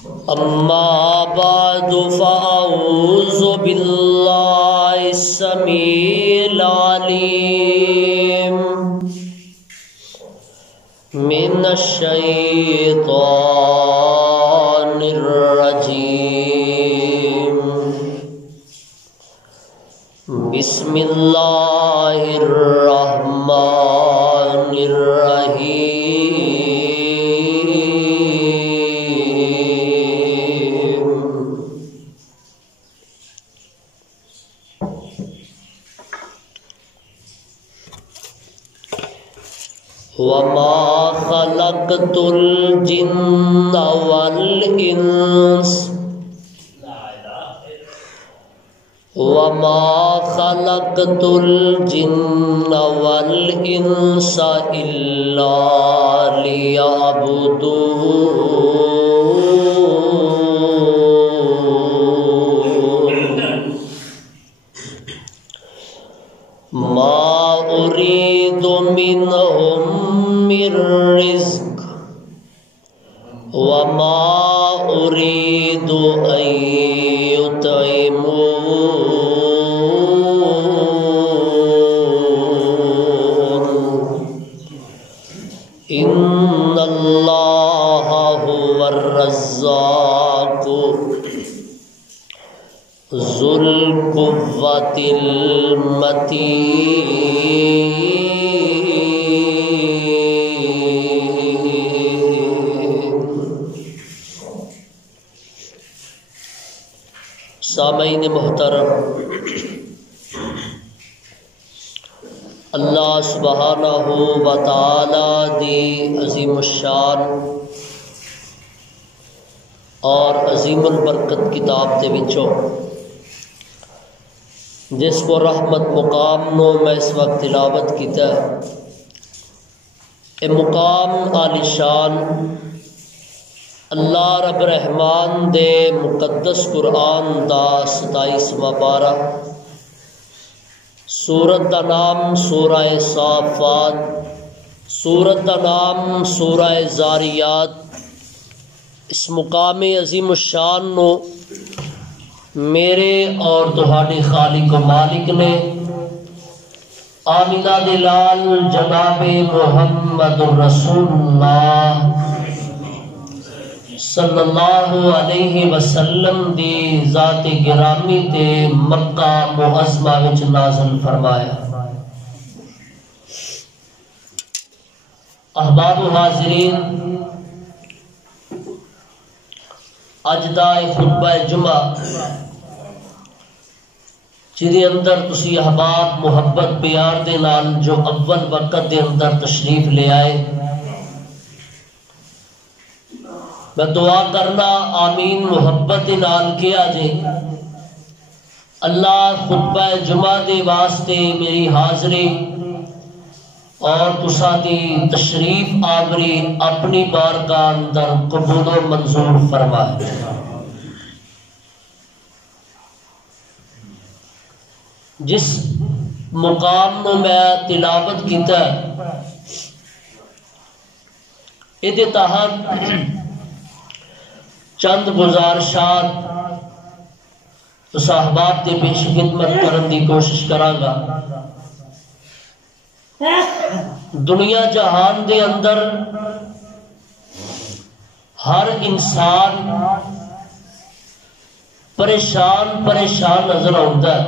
أما بعد فأعوذ بالله السميع العليم من الشيطان الرجيم. بسم الله الرحمن الرحيم. وما خلقت الجن والإنس إلا ليعبدون. ما أريد منهم من رزق وما أريد أن يطعمون. إن الله هو الرزاق ذو القوة المتين. سامعین محترم، اللہ سبحانہ و تعالی دی عظیم الشان اور عظیم البرکت کتاب دے وچوں جس کو رحمت مقام نو میں اس وقت تلاوت کیتا ہے، اے مقام عالی شان اللہ رب رحمان دے مقدس قرآن دا 27واں پارہ، سورت دا نام سورہ صافات، سورت دا نام سورہ زاریات. اس مقام عظیم الشان نو میرے اور تہاڈے خالق و مالک نے آمینہ دے لال جناب محمد رسول اللہ صلی اللہ علیہ وسلم دی ذات گرامی تے مکہ معظمہ وچ نازل فرمایا. احباب و حاضرین، اج دا خطبہ جمعہ جدے اندر تسی احباب محبت پیار دے نال جو اول وقت دے اندر تشریف لے آئے، میں دعا کرنا آمین محبت دے نال کیا جے اللہ خطبہ جمعہ دے واسطے میری حاضری اور تساں دی تشریف آوری اپنی بارگاہ اندر قبول و منظور فرمائے. جس مقام نو میں تلاوت کیتا ہے، ادھے تحت چند گزارشات صحابات دے پیش خدمت کرن دی کوشش کراں گا. دنیا جہان دے اندر ہر انسان پریشان نظر آتا ہے،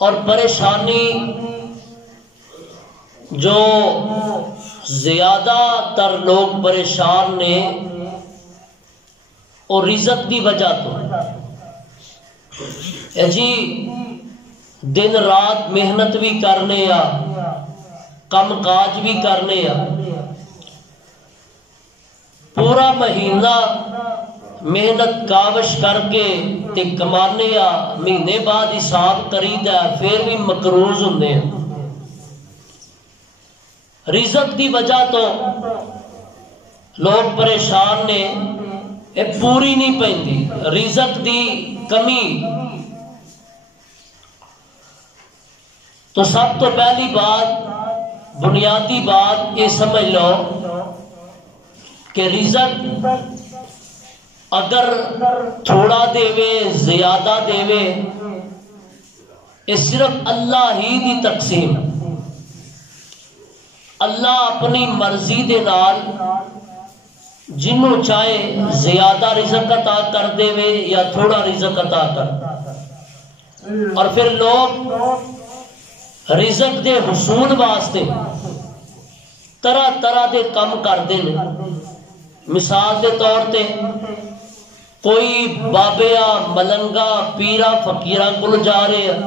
اور پریشانی جو زیادہ تر لوگ پریشان نے اور رزق دی وجہ تو جی دن رات محنت بھی کرنے یا کم کاج بھی کرنے یا پورا مہینہ محنت کاوش کر کے تے کمانے یا مہینے بعد حساب کریدا پھر بھی مقروض ہوندے ہیں. رزق دی وجہ تو لوگ پریشان نے، پوری نہیں پیندی رزق دی کمی. تو سب تو پہلی بات، بنیادی بات یہ سمجھ لو کہ رزق اگر تھوڑا دے زیادہ دے یہ صرف اللہ ہی دی تقسیم. اللہ اپنی مرضی دے نال جنوں چاہے زیادہ رزق عطا کر دے یا تھوڑا رزق عطا کر. اور پھر لوگ رزق دے حصول واسطے طرح طرح دے کم کرتے ہیں. مثال دے طور تے کوئی بابیا ملنگا پیرا فقیراں کول جا رہے ہیں،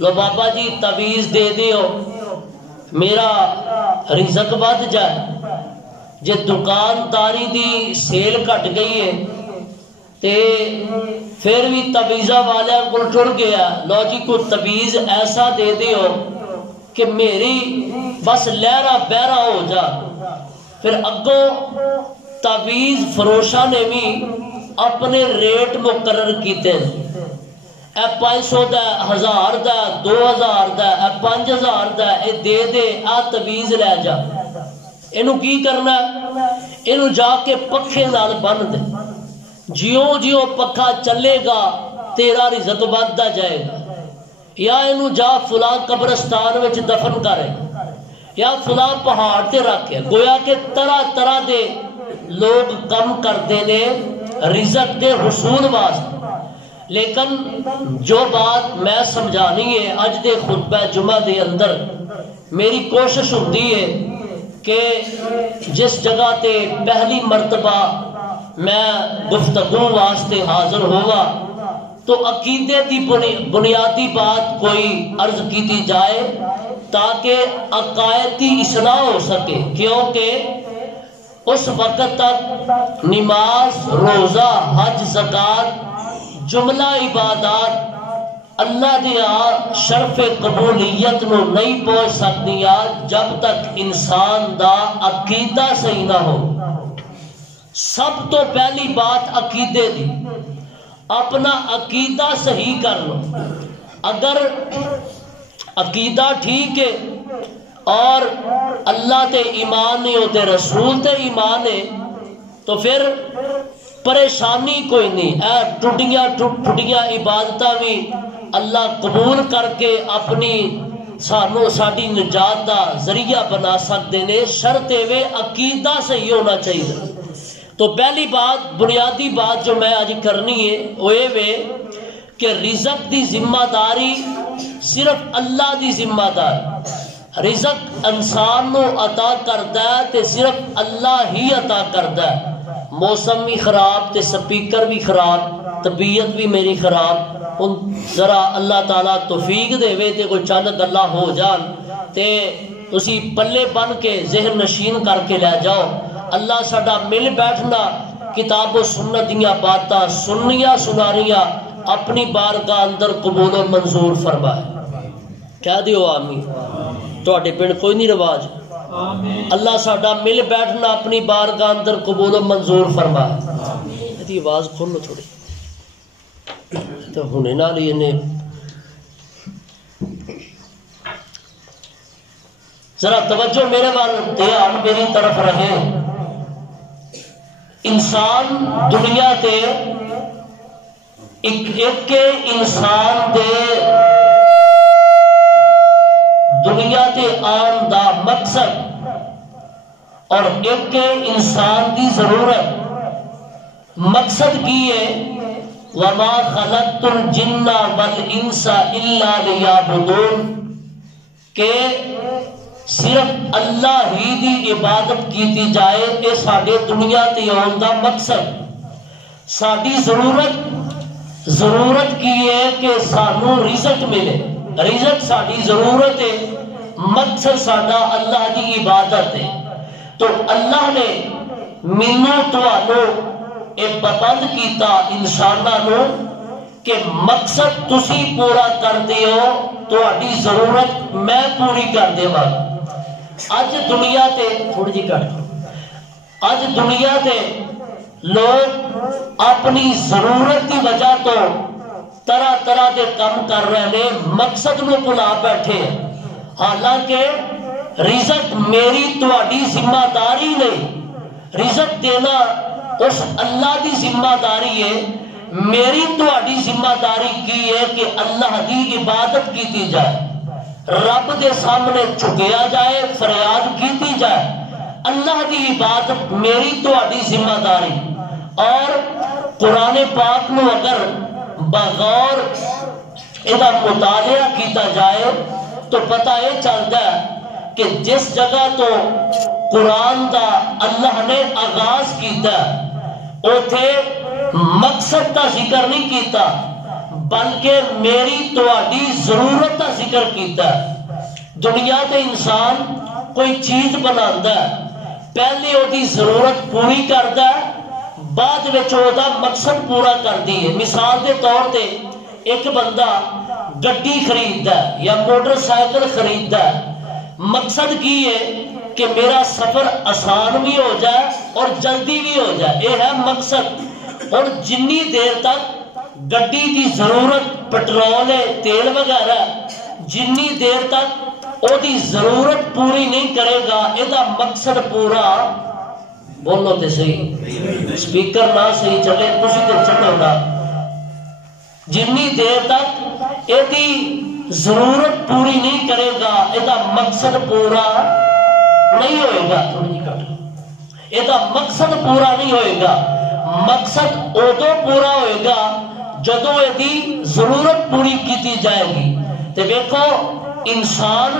لو بابا جی تعویذ دے دیو میرا رزق ود جائے. جے دکانداری دی سیل گھٹ گئی ہے تے پھر بھی تعویذاں والیاں کول ٹر گیا، لو جی کوئی تعویذ ایسا دے دیو کہ میری بس لہرا بہرا ہو جا. پھر اگوں تعویذ فروشاں نے بھی اپنے ریٹ مقرر کیتے ہیں. اے 500 دا، 1000 دا، 2000 دا، اے 5000 دا، اے دے دے آ تعویذ لے جا. اینو کی کرنا؟ اینو جا کے پکھے نال بن دے. جیوں جیوں پکھا چلے گا تیرا رزق ودتا جائے گا. یا اینو جا فلاں قبرستان وچ دفن کرے یا فلاں پہاڑ تے رکھے. گویا کہ طرح طرح دے لوگ کم کرتے نے رزق دے حصول واسطے. لیکن جو بات میں سمجھانی ہے اج دے خطبہ جمعہ دے اندر، میری کوشش ہوتی ہے کہ جس جگہ تے پہلی مرتبہ میں گفتگو واسطے حاضر ہوا تو عقیدے دی بنیادی بات کوئی عرض کی جائے تاکہ عقائد کی اصلاح ہو سکے. کیونکہ اس وقت تک نماز، روزہ، حج، زکات جملہ عبادات اللہ دیا شرف قبولیت نو نہیں پہنچ سکتی جب تک انسان دا عقیدہ صحیح نہ ہو. سب تو پہلی بات عقیدے دی، اپنا عقیدہ صحیح کر لو. اگر عقیدہ ٹھیک ہے اور اللہ تے ایمان نہیں ہوتے، رسول تے ایمان ہے، تو پھر پریشانی کوئی نہیں. اے ٹوٹیاں عبادتاں بھی اللہ قبول کر کے اپنی ساڈی نجات دا ذریعہ بنا سکتے ہیں. شرط ہے عقیدہ صحیح ہونا چاہیے. تو پہلی بات، بنیادی بات جو میں آج کرنی ہے وہ یہ کہ رزق دی ذمہ داری صرف اللہ دی ذمہ داری. رزق انسان نو عطا کردا ہے تے صرف اللہ ہی عطا کردا ہے. موسم بھی خراب تے سپیکر بھی خراب، طبیعت بھی میری خراب، ذرا اللہ تعالیٰ توفیق دے تے کوئی چند گلا ہو جان تے تسی پلے بن کے ذہن نشین کر کے لے جاؤ. اللہ ساڈا مل بیٹھنا کتاب و سنت دیاں باتاں سننیاں سنانیاں اپنی بارگاہ اندر قبول و منظور فرمائے. کہہ دیو آمین. تواڈے پنڈ کوئی نہیں رواج؟ اللہ ساڈا مل بیٹھنا اپنی بارگاہ اندر قبول و منظور فرمائے. یہ آواز کھولو تھوڑی تو ہونے نال ہی نے ذرا توجہ میرے وال دھیان میری طرف رہے. انسان دنیا تے ایک انسان دے دنیا تے آن دا مقصد اور ایک انسان دی ضرورت. مقصد کی ہے وَمَا خَلَقْتُ الْجِنَّ وَالْإِنسَ إِلَّا لِيَعْبُدُونَ، کہ صرف اللہ ہی دی عبادت کیتی جائے. کہ ساڈے دنیا تے آن دا مقصد، ساڈی ضرورت کی ہے کہ سانو رزق ملے. رزق ساڈی ضرورت ہے، مقصد ساڈا اللہ دی عبادت ہے. تو اللہ نے مینوں تانوں اے پابند کیتا انساناں نو کہ مقصد تسی پورا کر دیو، تہاڈی ضرورت میں پوری کر دیواں. اج دنیا تے تھوڑی جی کٹ اج دنیا تے لوگ اپنی ضرورت کی وجہ تو طرح طرح کے کام کر رہے ہیں، مقصد نو بھلا بیٹھے. حالانکہ رزق میری تہاڈی ذمہ داری نہیں، رزق دینا اس اللہ دی ذمہ داری ہے. میری تہاڈی ذمہ داری کی ہے کہ اللہ دی عبادت کیتی جائے, رب دے سامنے جھکیا جائے, فریاد کیتی جائے. اللہ دی عبادت میری تہاڈی ذمہ داری. اور قرآن پاک نو اگر بغور ادا مطالعہ کیتا جائے تو پتہ یہ چلتا ہے کہ جس جگہ تو قرآن دا اللہ نے آغاز کیتا اوتھے مقصد کا ذکر نہیں کیتا بلکہ میری تہاڈی ضرورت کا ذکر کیتا. دنیا تے انسان کوئی چیز بناتا ہے, پہلے وہ دی ضرورت پوری کرتا ہے, بعد وچ وہ دا مقصد پورا کردی ہے. مثال دے طور تے ایک بندہ گڈی خریدتا ہے یا موٹر سائیکل خریدتا ہے, مقصد کی ہے کہ میرا سفر آسان بھی ہو جائے اور جلدی بھی ہو جائے, یہ ہے مقصد. اور جنی دیر تک گڈی کی ضرورت پٹرول ہے, تیل وغیرہ, جنی دیر تک او دی ضرورت پوری نہیں کرے گا یہ مقصد پورا. بولو تے صحیح, سپیکر نہ صحیح چلے تسی تے چلو نا. جنی دیر تک یہ دی ضرورت پوری نہیں کرے گا یہ مقصد پورا نہیں ہوئے گا. یہ مقصد پورا نہیں ہوئے گا. مقصد ادو پورا ہوئے گا جدو یہ ضرورت پوری کی جائے گی. تے دیکھو انسان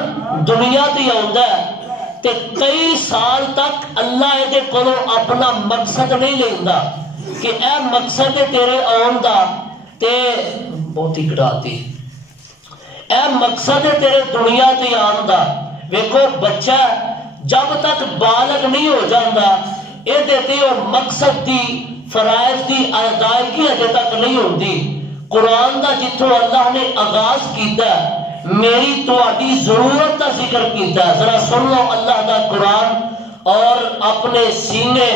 دنیا تے آندا ہے تے کئی سال تک اللہ یہ کولو اپنا مقصد نہیں لیندا کہ اے مقصد ہے تیرے آن دا, تے بہت ہی گڑاتی اے مقصد ہے تیرے دنیا تے آن دا. ویکھو بچہ جب تک بالغ نہیں ہو جاتا یہ دیتے اور مقصد دی فرائض دی ادائیگی ابھی تک نہیں ہوتی. قرآن دا جتوں اللہ نے آغاز کیتا میری تہاڈی ضرورت کا ذکر کیتا. ذرا سن لو اللہ دا قرآن اور اپنے سینے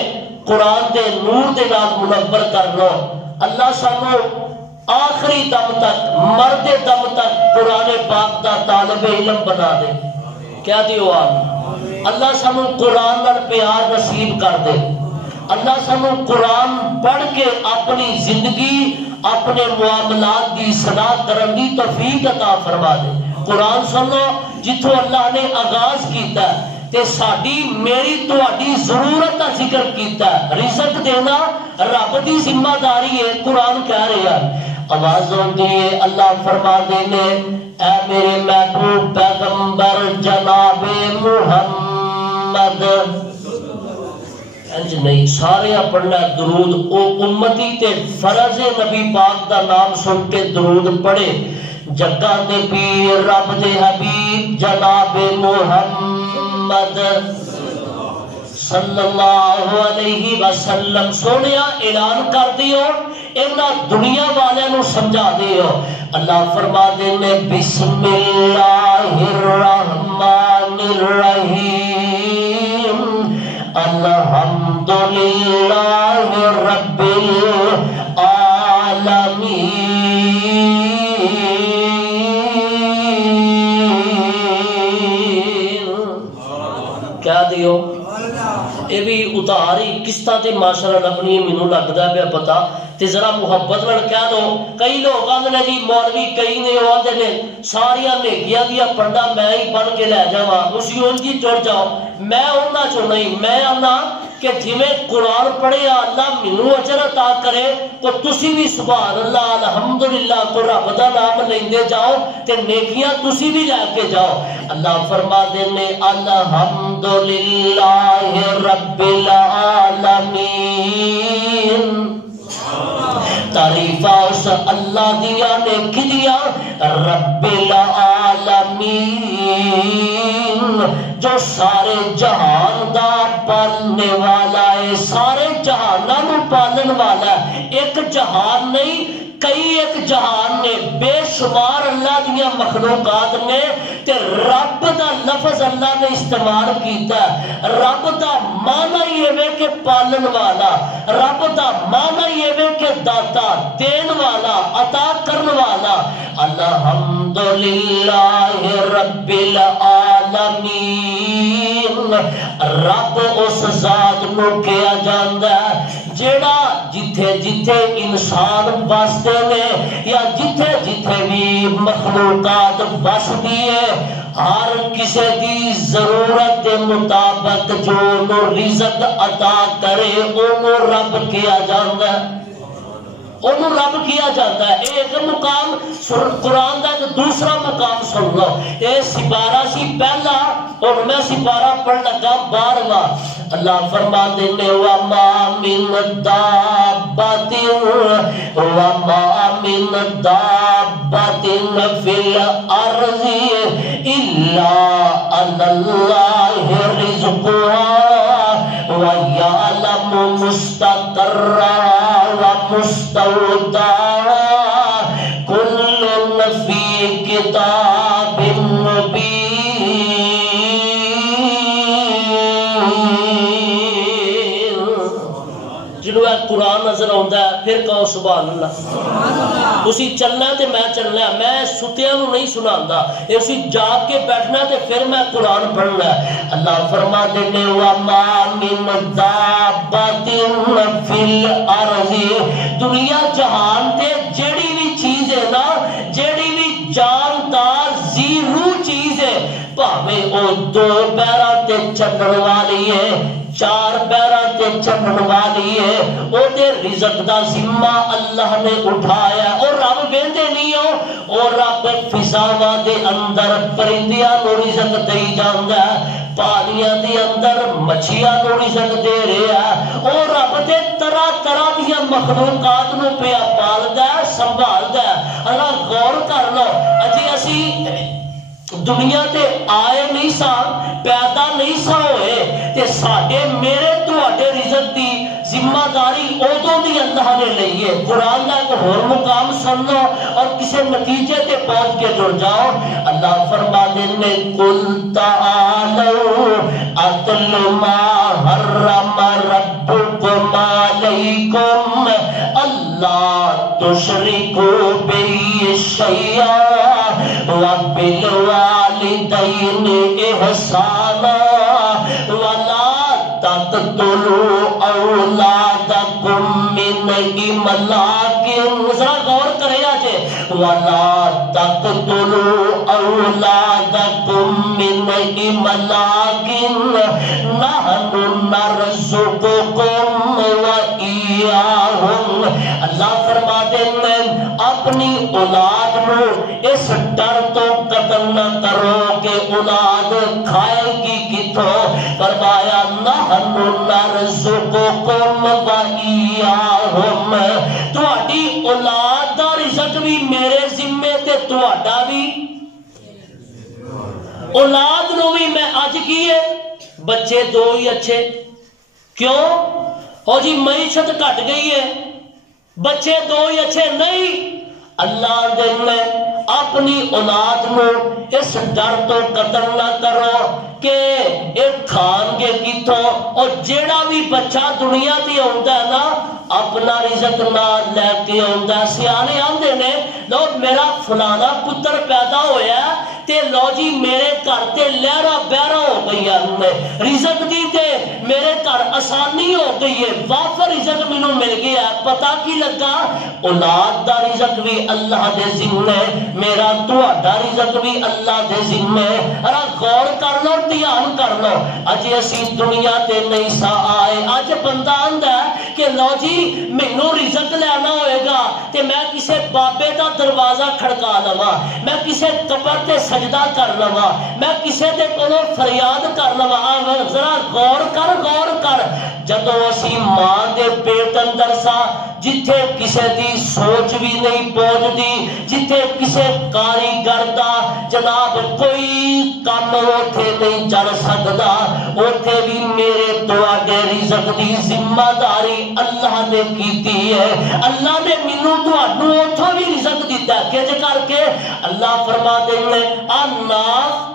قرآن دے نور دے نال منور کر لو. اللہ سانو آخری دم تک مرد دم تک قرآن پاک دا طالب علم بنا دے. کیا دیو آمین. اللہ سانو قرآن نال پیار نصیب کر دے. اللہ سانو قرآن پڑھ کے اپنی زندگی اپنے معاملات کی اصلاح کرن دی توفیق عطا فرما دے. قرآن سنو جتوں اللہ نے آغاز کیتا تے ساڈی میری تہاڈی ضرورت کا ذکر کیتا. رزق دینا رب دی ذمہ داری ہے. قرآن کہہ رہا ہے, آواز ہوندی ہے, اللہ فرما دے نے اے میرے محبوب پیغمبر جناب محمد. انج نہیں سارے پڑھنا درود. او امتی تے فرض نبی پاک دا نام سن کے درود پڑھے. جگہ دے پیر رب دے حبیب جناب محمد صلی اللہ علیہ وسلم. سونیا اعلان کر دیو اینا دنیا والے نو سمجھا دیو. اللہ فرما دے نے بسم اللہ الرحمن الرحیم الحمدللہ رب العالمین. کیا دیو یہ بھی اتاری قسطاں تے ماشاءاللہ اپنی مینوں لگدا پیا پتا تے ذرا محبت نال کہہ دو. کئی لوگ آندے نے جی مولوی کئی نے آندے نے ساریاں نیکیاں دیا پنڈا میں ہی بن کے لے جاواں اسی اونجی ٹر جاؤ. میں انہاں چوں نہیں, میں آنا کہ جویں قرآن پڑھے اللہ مینوں اجر عطا کرے تو تسی بھی سبحان اللہ الحمدللہ کو رب دا نام لیندے جاؤ تے نیکیاں تسی بھی لے کے جاؤ. اللہ فرما دے نے الحمدللہ رب العالمین. تعریف اس اللہ دیا نے کدیا رب العالمین جو سارے جہان دا پالنے والا ہے, سارے جہاناں نو پالن والا ہے. ایک جہان نہیں کئی ایک جہان نے بے شمار اللہ دیا مخلوقات نے تے رب دا لفظ اللہ نے استعمال کیتا ہے رب دا معنی یہ وے کہ پالن والا رب دا معنی یہ وے کہ داتا دین والا عطا کرن والا الحمدللہ رب العالمین رب اس ذات نو کیا جاندا ہے جیڑا جتھے جتھے انسان بستے نے یا جتھے جتھے بھی مخلوقات بستی ہے ہر کسی دی ضرورت کے مطابق جو نو رزق عطا کرے انہوں رب کیا جاندا ہے انہوں رب کیا جاتا ہے ایک مقام قرآن کا ایک دوسرا مقام سن لو یہ سپارہ سی پہلا اور میں سپارہ پڑھ لگا 12واں اللہ فرما دینے وَمَا مِن دَابَّةٍ وَمَا مِن دَابَّةٍ فِي الْأَرْضِ إِلَّا عَلَى اللَّهِ رِزْقُهَا وَيَعْلَمُ مُسْتَقَرَّهَا وَمُسْتَوْدَعَهَا كُلٌّ فِي كِتَابٍ مُبِينٍ جنہوں ایک قرآن نظر آتا ہے پھر کہو سبحان اللہ اسی چلنا تے میں چلنا میں ستیاں نو نہیں سناندا اسی جاگ کے بیٹھنا تے پھر میں قرآن پڑھنا اللہ فرما دینے وَمَا مِن دَابَّةٍ فِي الْأَرْضِ دنیا جہان تے جیڑی بھی چیز ہے نا جیڑی بھی جاندار زیرو چیز ہے پاویں او 2 پیراں تے چلن والی ہے 4 پیراں تے چلن والی ہے او دے رزق دا ذمہ اللہ نے اٹھایا اور رب ویندے نہیں ہو اور رب فضاواں دے اندر پرندیاں نو رزق دئی جاندا ہے پانیاں دے اندر مچھیاں نو رزق دے رہا ہے اور رب دے طرح طرح دیا مخلوقات نو پیا پالدا ہے سنبھالدا ہے اللہ غور کر لو اجی اسی دنیا تے آئے نہیں سا پیدا نہیں سا ہوئے تے ساڈے میرے تواڈے رزق دی ذمہ داری ادوں دی اللہ نے لئی ہے قرآن کا ایک اور مقام سن لو اور کسی نتیجے تے پہنچ کے جڑ جاؤ اللہ فرما نے قل تعالوا اتل ما حرم ربکم علیکم اللہ تشرکوا به شیئا وبالوالدین احسانا ولا تقتلوا اولادکم من املاق ذرا غور کرے آجے ولا تقتلوا اولادکم من املاق نحن نرزقکم وإیاہم اللہ فرما دے میں اپنی اولاد نو اس ڈر تو قتل نہ کرو کہ اولاد کھائے گی کتوں فرمایا نحن نرزقکم وإیاہم تہاڈی اولاد دا رزق بھی میرے ذمے تے تہاڈا بھی اولاد نو بھی میں اج کیے بچے 2 ہی اچھے کیوں اور جی معیشت گھٹ گئی ہے بچے 2 ہی اچھے نہیں اللہ دے میں اپنی اولاد نو اس ڈر تو قتل نہ کرو کہ ایک کھان گے کتوں اور جیڑا بھی بچہ دنیا تے آندا ہے نا اپنا رزق نہ لے کے آندا ہے سیانے آندے نے لو میرا فلانا پتر پیدا ہویا ہے تے لو جی میرے گھر تے لہرا بہرا ہو گئی ہے رزق دی تے میرے گھر آسانی ہو گئی ہے وافر رزق مینوں مل گیا ہے پتہ کی لگا اولاد دا رزق بھی اللہ دے ذمہ میرا تہاڈا رزق بھی اللہ دے ذمہ ذرا غور کر لو دھیان کر لو اج اسی دنیا تے نہیں سا آئے اج بندہ آندا ہے کہ لو جی مینوں رزق لینا ہوئے گا تے میں کسے بابے دا دروازہ کھڑکا لواں میں کسے قبر تے سجدہ کر لواں میں کسے دے کولوں فریاد کر لواں ذرا غور کر جدوں اسی ماں دے پیٹ اندر سا جتھے کسے دی سوچ بھی نہیں پہنچدی جتھے کسے کاریگر دا جناب کوئی کام اوتھے نہیں چل سکدا اوتھے بھی میرے تواڈے رزق دی ذمہ داری اللہ نے کیتی ہے اللہ نے مینوں تواڈوں اوتھوں بھی رزق دیتا ہے کہ کر کے اللہ فرما دے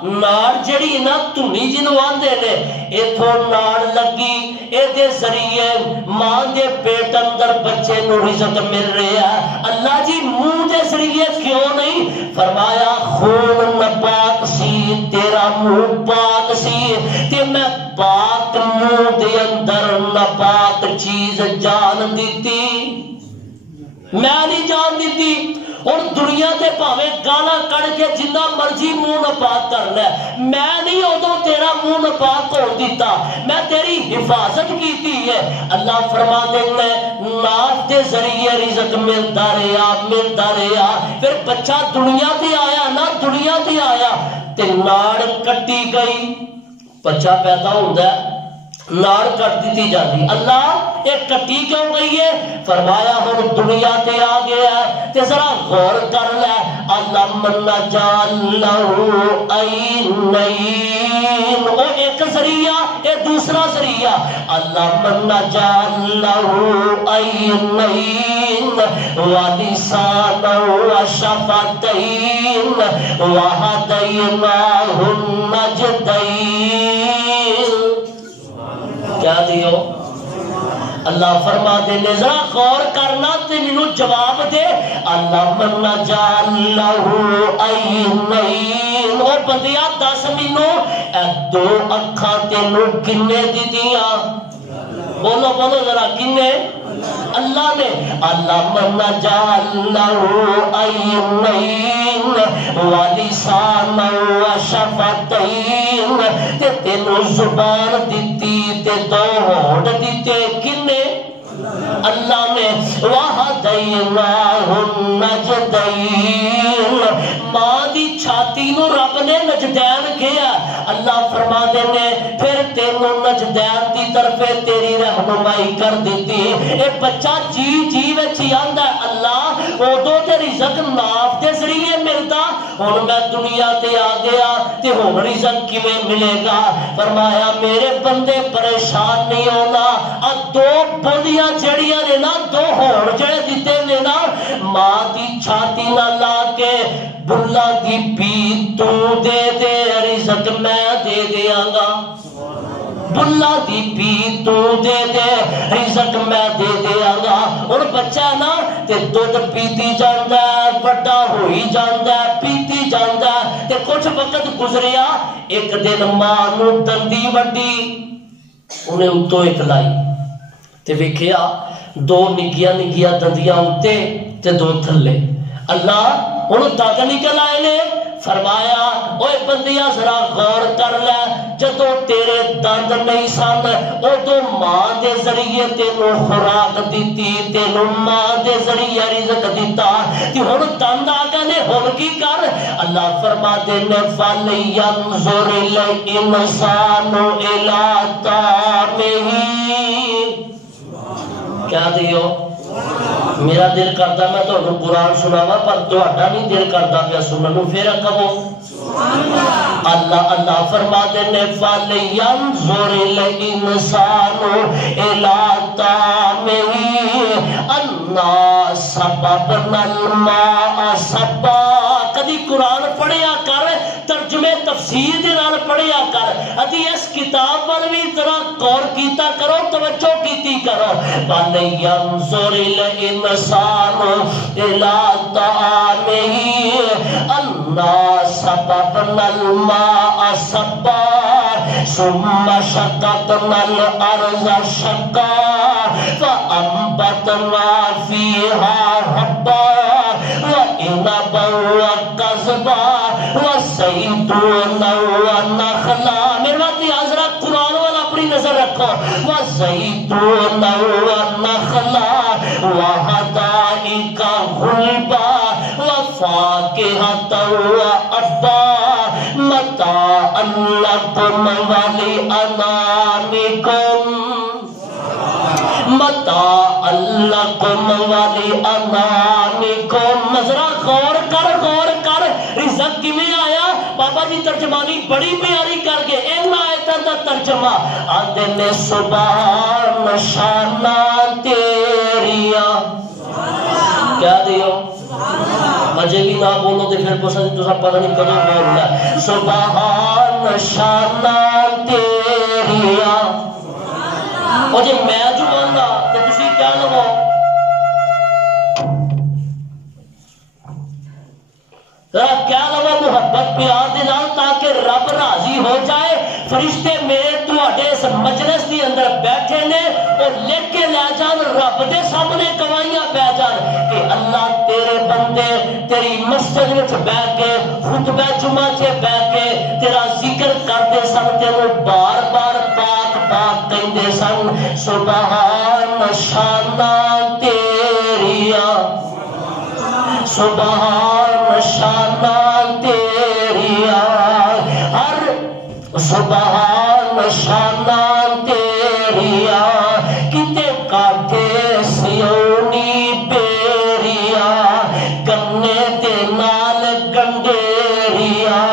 ناڑ جڑی نا دھنی جنوں آندے نے ایتھوں ناڑ لگی اے دے ذریعے ماں دے پیٹ اندر بچے نو رزق مل رہا ہے اللہ جی منہ دے ذریعے کیوں نہیں فرمایا خون نپاک سی تیرا منہ پاک سی تے میں پاک منہ دے اندر نپاک چیز جان دیتی میں نہیں جان دیتی اور دنیا تے پاویں گالا کڑ کے جنہ مرضی منہ نپاک کر لے میں نہیں ادو تیرا منہ نپاک ہو دیتا میں تیری حفاظت کیتی ہے اللہ فرما دینا ناف کے ذریعے رزق ملتا رہا پھر بچہ دنیا تے آیا نہ دنیا تے آیا تے ناڑ کٹی گئی بچہ پیدا ہوتا ہے ناڑ کٹ دیتی جاتی اللہ ایک کٹی کیوں گئی ہے فرمایا ہن دنیا تے آ گیا تے ذرا غور کر لے اللہ من جعل له عینین او ایک ذریعہ اے دوسرا ذریعہ اللہ من جعل له عینین ولسانا وشفتین وہدیناہ النجدین کیا دیو اللہ فرما دے ذرا غور کرنا تے مینوں جواب دے اللہ من جعل له عینین او بندیا دس مینوں اے دو اکھاں تینوں کنے دتیاں بولو بولو ذرا کنے اللہ نے اللہ من جعل له عینین ولسانا وشفتین تے تینوں زبان دتی تے دو ہونٹ دیتے کنے اللہ نے وَهَدَيْنَاهُ النَّجْدَيْنِ ماں دی چھاتی نو رب نے نجدین کیا اللہ فرما دینے پھر تینوں نجدین دی طرف تیری رہنمائی کر دیتی اے بچہ جی وچی آندا ہے اللہ اودوں تے رزق ناف دے ذریعے ملدا ہن میں دنیا تے آ گیا تے ہن رزق کیویں ملے گا فرمایا میرے بندے پریشان نہیں ہونا آ دو بولیاں جڑیاں نے نا دو ہون جڑے دیتے نے نا ماں دی چھاتی نہ لا کے بلا دی پی تو دے دے رزق میں دے دیاں گا بلا دی پی تو دے دے رزق میں دے دیاں گا اور بچہ نا تے دودھ پیتی جاندا ہے بڑا ہوئی جاندا ہے پیتی جاندا ہے تے کچھ وقت گزریا ایک دن ماں نو دندی وڈی انہیں اتوں ایک لائی تے ویکھیا دو نگیاں نگیاں دندیاں اتے تے دو تھلے اللہ انہوں داغ نکل آئے نے فرمایا اوے بندیا ذرا غور کر لے جدو تیرے دند نہیں سن ادو ماں دے ذریعے تینوں خوراک دیتی تینوں ماں دے ذریعے رزق دیتا تے ہن دند آ گئے نے ہن کی کر اللہ فرماتے نے فَلْيَنْظُرِ الْإِنسَانُ إِلَىٰ طَعَامِهِ کیا دیو میرا دل کرتا میں تو قرآن سناوا پر تہاڈا نہیں دل کرتا پیا سنن نوں پھر کہو اللہ اللہ فرماتے نے فَلْيَنْظُرِ الْإِنسَانُ إِلَىٰ طَعَامِهِ أَنَّا صَبَبْنَا الْمَاءَ صَبًّا کدی قرآن پڑھیا کر ترجمے تفسیر دے نال پڑھیا کر ادی اس کتاب وال بھی طرح غور کیتا کرو توجہ کیتی کرو فَلْيَنْظُرِ الْإِنسَانُ إِلَىٰ طَعَامِهِ أَنَّا صَبَبْنَا الْمَاءَ صَبًّا ثُمَّ شَقَقْنَا الْأَرْضَ شَقًّا فَأَنبَتْنَا فِيهَا حَبًّا وَإِنَبًا وَقَضْبًا وَزَيْتُونًا وَنَخْلًا میرے بات حضرت قرآن والا اپنی نظر رکھو وَزَيْتُونًا وَنَخْلًا وَحَدَائِقَ غُلْبًا وَفَاكِهَةً وَأَبًّا مَتَاعًا لَكُمْ وَلِأَنْعَامِكُمْ متاع لکم ولانعامکم. ذرا غور کر رزق کیویں آیا. بابا جی ترجمانی بڑی پیاری کر کے ان آیتاں دا ترجمہ آندے نے سبحان شانہ تیریاں. کیا دیو مجھے بھی نہ بولو تو پھر پسند تو سب پتہ نہیں کدوں بولنا. سبحان شانہ تیریاں. اور جی میں جو بولنا تو تسی کیا لگو کیا لگا محبت پیار دے نال تاکہ رب راضی ہو جائے. فرشتے میرے تواڈے اس مجلس دی اندر بیٹھے نے اور لکھ کے لے جان رب دے سامنے گواہیاں پہ جان کہ اللہ تیرے بندے تیری مسجد وچ بیٹھ کے خطبہ جمعہ سے بیٹھ کے تیرا ذکر کرتے سن تینوں بار بار پاک پاک کہندے سن. سبحان شانہ تیریاں سبحان شانہ تیریاں ہر سبحان شانہ تیریاں کتے کاٹے سیونی پیریاں گنے دے نال گنڈیریاں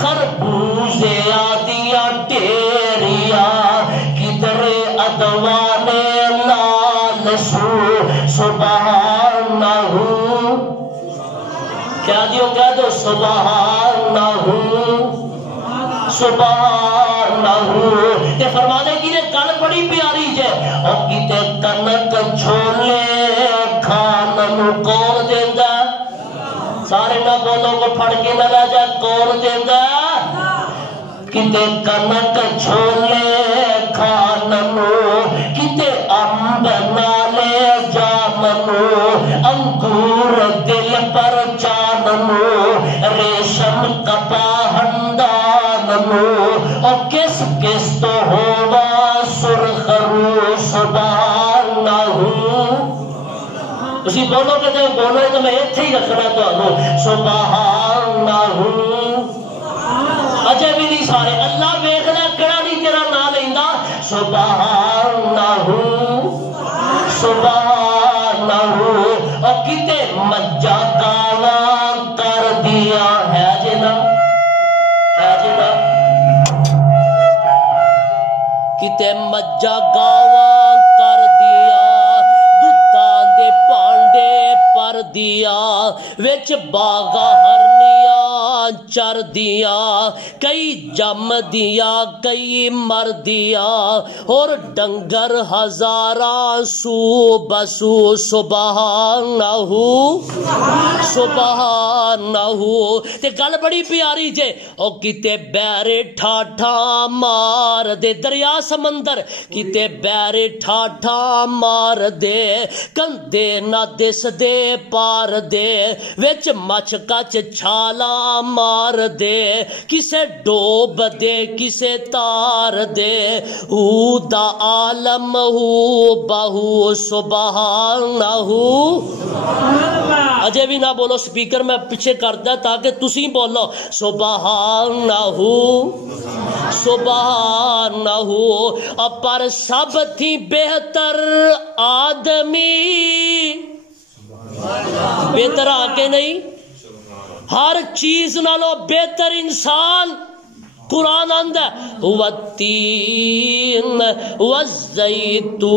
خربوزے آدیاں ٹیریاں کدرے ادوانے لال سو. سبحانہ کیا دیو کہہ دو سبحانہ سبحانہ. تے فرمانے کی نے گل بڑی پیاری ہے. اور کتے کنک چھولے کھانن کون دیندا. سارے نہ بولو کو پھڑ کے نہ لے جا کون دیندا. کتے کنک چھولے کھانن کتے امب نالے جامن انگور دل پر جانن ریشم کپاہندان اور کس کس تو ہوا سرخرو. سبحانہ اسی بولو کہ جب بولو تو میں ایتھے ہی رکھنا تو آنو. سبحانہ اجے بھی نہیں سارے اللہ ویکھنا کڑا نہیں تیرا نام لیندا. سبحانہ سبحانہ. اور کتے مجھا کالا کر دیا ہے جنا کتے مجھا گاوا کر دیا دودھاں دے پانڈے پر دیا وچ باغا ہرنیاں چر دیا کئی جم دیا کئی مر دیا اور ڈنگر ہزاراں سو بسو. سبحانہ سبحانہ. تے گل بڑی پیاری جے. او کتے بیرے ٹھاٹھا مار دے دریا سمندر کتے بیرے ٹھاٹھا مار دے کندے نہ دس دے پار دے وچ مچھ کچ چھالا مار دے کسے ڈوب دے کسے تار دے او دا عالم ہو بہو. سبحانہ. اجے بھی نہ بولو سپیکر میں پیچھے کرتا تاکہ تسی بولو. سبحانہ سبحانہ. پر سب تھی بہتر آدمی بہتر آگے نہیں ہر چیز نالو بہتر انسان قرآن آندہ والتین والزیتون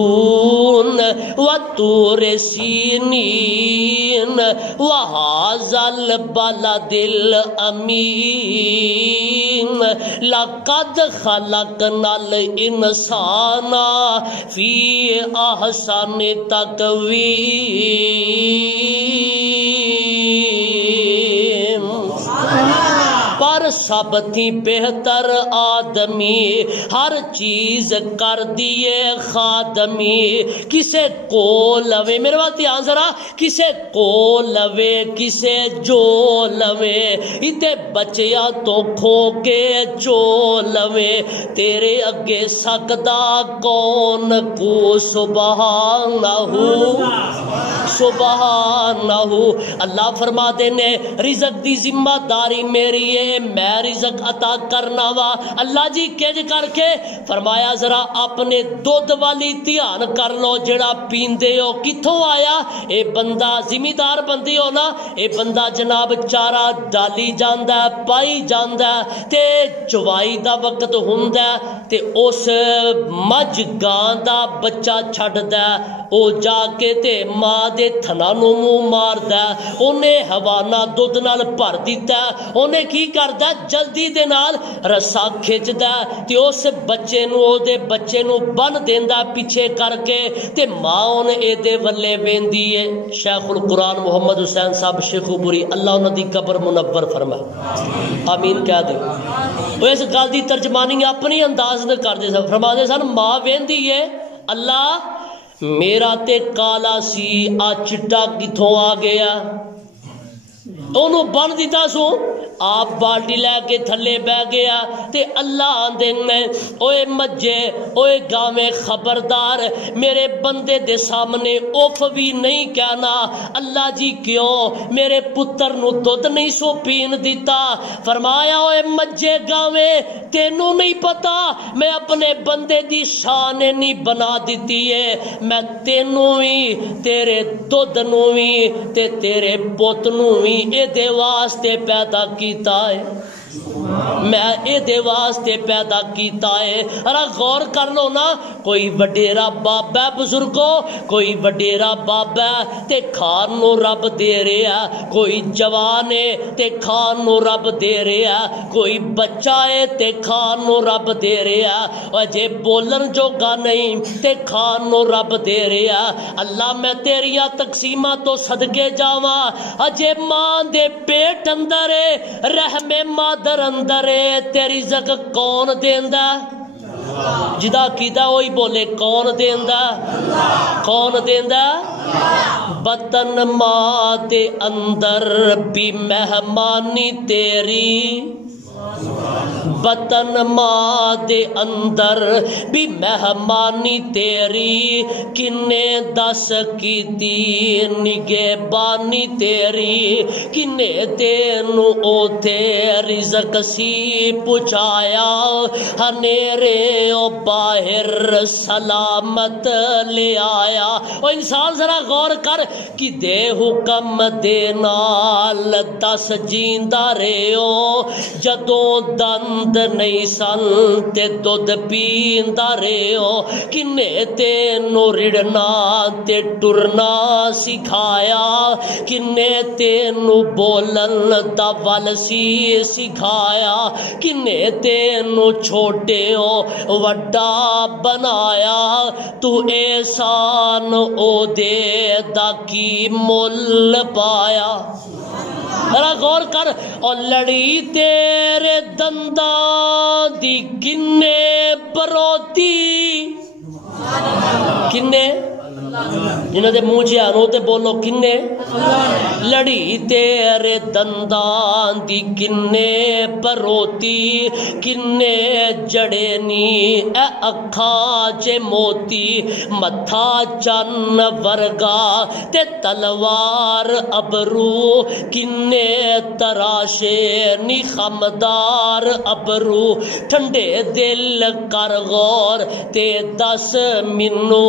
والطور سینین وہذا البلد الامین لقد خلقنا الانسان فی احسن تقویم. پر سب تھی بہتر آدمی ہر چیز کر دیے خادمی کسے کو لوے میرے بات دھیان ذرا کسے کو لوے کسے جو لوے اتے بچیا تو کھو کے چو لوے تیرے اگے سکدا کون کو. سبحانہ سبحانہ. اللہ فرما دینے رزق دی ذمہ داری میری ہے میں رزق عطا کرنا وا۔ اللہ جی کج کر کے؟ فرمایا ذرا اپنے دودھ والی دھیان کر لو، جڑا پیندے ہو کتھوں آیا؟ اے بندہ زمیندار بندی ہو نا، اے بندہ جناب چارہ ڈالی جاندا ہے، پائی جاندا ہے، تے چوائی دا وقت ہوندا ہے، تے اس مجھ گاں دا بچہ چھڈدا ہے، او جا کے تے ماں دے تھنا نو منہ ماردا ہے، اونے حوانہ دودھ نال بھر دیتا ہے، اونے کی کردا جلدی دے نال رسا کھچدا ہے، تے اس بچے نو او دے بچے نو بن دیندا پیچھے کر کے، تے ماں اون اے دے ولے ویندی ہے۔ شیخ القرآن محمد حسین صاحب شیخو پوری اللہ انہاں دی قبر منور فرمائے، آمین کہہ دے۔ وہ اس گل دی ترجمانی اپنی انداز نہ کر دے سن، فرما دے سن ماں ویندی ہے اللہ میرا تے کالا سی آ چٹا کتھوں آ گیا، انہوں بن دیتا سو، آپ بالٹی لے کے تھلے بہ گیا، تے اللہ آندے نے اوے مجھے اوے گاویں خبردار میرے بندے دے سامنے اوف بھی نہیں کہنا۔ اللہ جی کیوں؟ میرے پتر نو دودھ نہیں سو پین دیتا۔ فرمایا اوے مجھے گاویں تینوں نہیں پتا میں اپنے بندے دی شان نہیں بنا دیتی ہے، میں تینوں بھی تیرے دودھ نو بھی تے تیرے پوت نو بھی اے دے واسطے پیدا کیتا ہے، میں اے دے واسطے پیدا کیتا ہے۔ ارا غور کر لو نا، کوئی وڈیرا بابا ہے بزرگو، کوئی وڈیرا بابا ہے تے کھان نو رب دے رہا ہے، کوئی جوان ہے تے کھان نو رب دے رہا ہے، کوئی بچہ ہے تے کھان نو رب دے رہا ہے، اور جے بولن جو گا نہیں تے کھان نو رب دے رہا ہے۔ اللہ میں تیریاں تقسیمہ تو صدقے جاواں، اجے ماں دے پیٹ اندر ہے رحم مادر اندر ہے، تیری رزق کون دیندا؟ جدا کیتا وہی بولے کون دیندا؟ کون دیندا؟ بطن ماں دے اندر بھی مہمانی تیری، بطن ماں دے اندر بھی مہمانی تیری، کنے دس کیتی نگہبانی تیری، کنے تینو اوتے رزق سی پہنچایا، ہنیرے او باہر سلامت لے آیا۔ او انسان ذرا غور کر کہ دے حکم دے نال دس جیندا رہو، جدوں دند نہیں سن تے دودھ پیندا رہو، کنے تینو رڑنا تے ٹرنا سکھایا، کنے تینو بولن دا ول سی سکھایا، کنے تینو چھوٹے ہو وڈا بنایا، تو احسان او دے دا کی مل پایا۔ ذرا غور کر، اور لڑی تیرے دنداں دی کنے پروتی، کنے جنہاں دے منہ جہانو تے بولو کنے، لڑی تیرے دنداں دی کنے پروتی، کنے جڑے نی اے اکھاں چے موتی، متھا چن ورگا تے تلوار ابرو، کنے تراشے نی خمدار ابرو، ٹھنڈے دل کر غور تے دس منو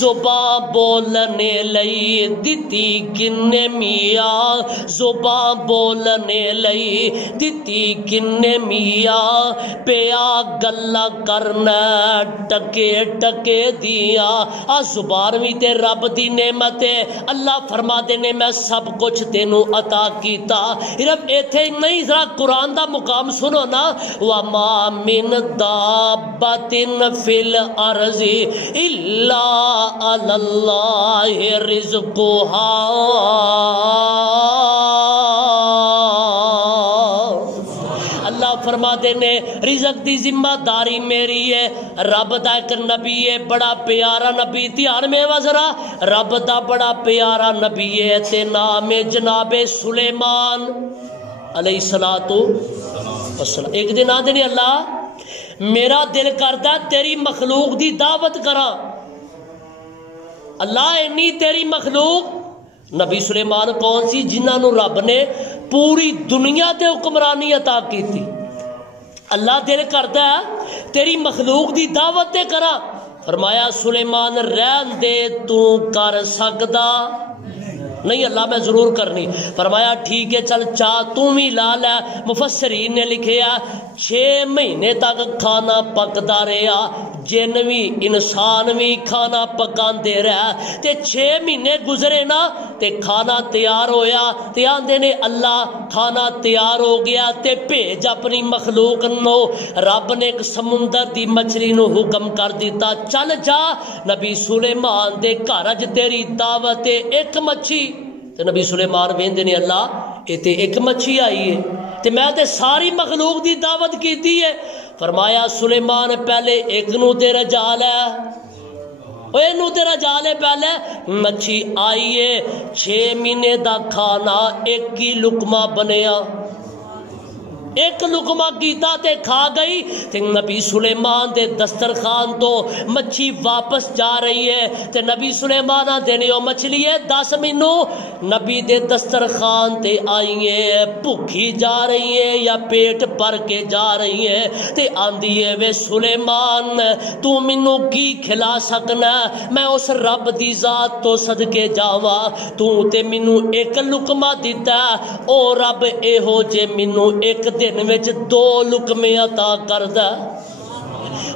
زباں بولنے لئی دتی کنے میاں، زباں بولنے لئی دتی کنے میاں، پیا گلا کرنا ٹکے ٹکے دیا۔ آ زبان بھی تے رب دی نعمت ہے، اللہ فرما دے نے میں سب کچھ تینوں عطا کیتا۔ رب ایتھے نہیں، ذرا قرآن دا مقام سنو نا، وَمَا مِن دَابَّةٍ فِي الْأَرْضِ إِلَّا عَلَى اللَّهِ رِزْقُهَا، اللہ فرما دے نے رزق دی ذمہ داری میری ہے۔ رب دا ایک نبی ہے، بڑا پیارا نبی، دھیان میں ذرا، رب دا بڑا پیارا نبی ہے تے نام ہے جناب سلیمان علیہ السلام۔ ایک دن آدھے نے اللہ میرا دل کردا تیری مخلوق دی دعوت کراں، اللہ انی تیری مخلوق۔ نبی سلیمان کون سی؟ جنہاں نو رب نے پوری دنیا تے حکمرانی عطا کیتی. اللہ دل کردا ہے تیری مخلوق دی دعوت تے کرا. فرمایا سلیمان رہن دے تو کر سکدا نہیں. اللہ میں ضرور کرنی. فرمایا ٹھیک ہے چل چاہ تو بھی لا لے. مفسرین نے لکھیا 6 مہینے تک کھانا پکدا رہا. جن بھی انسان بھی کھانا پکاندے رہا تے 6 مہینے گزرے نا تے کھانا تیار ہویا تے آندے نے اللہ کھانا تیار ہو گیا تے بھیج اپنی مخلوق نو. رب نے ایک سمندر دی مچھلی نو حکم کر دیتا چل جا نبی سلیمان دے گھر اج تیری دعوت ہے. ایک مچھی تے نبی سلیمان ویندے نے اللہ اے تے ایک مچھی آئی ہے تے میں تے ساری مخلوق دی دعوت کیتی ہے. فرمایا سلیمان پہلے ایک نو تے رجا لے. اوے نو تے رجا لے. پہلے مچھی آئی ہے 6 مہینے دا کھانا ایک ہی لقمہ بنیا. ایک لقمہ کیتا تے کھا گئی تے نبی سلیمان دے دسترخوان تو مچھی واپس جا رہی ہے تے نبی سلیمان دے نے او مچھلی ہے 10 مینوں نبی دے دسترخوان تے آئی ہے بھوکی جا رہی ہے یا پیٹ بھر کے جا رہی ہے تے آندی ہے وے سلیمان تو مینوں کی کھلا سکنا. میں اس رب دی ذات تو صدقے جاواں تو تے مینوں ایک لقمہ دیتا او رب اے ہو جے مینوں ایک دن وچ 2 لقمے عطا کردا.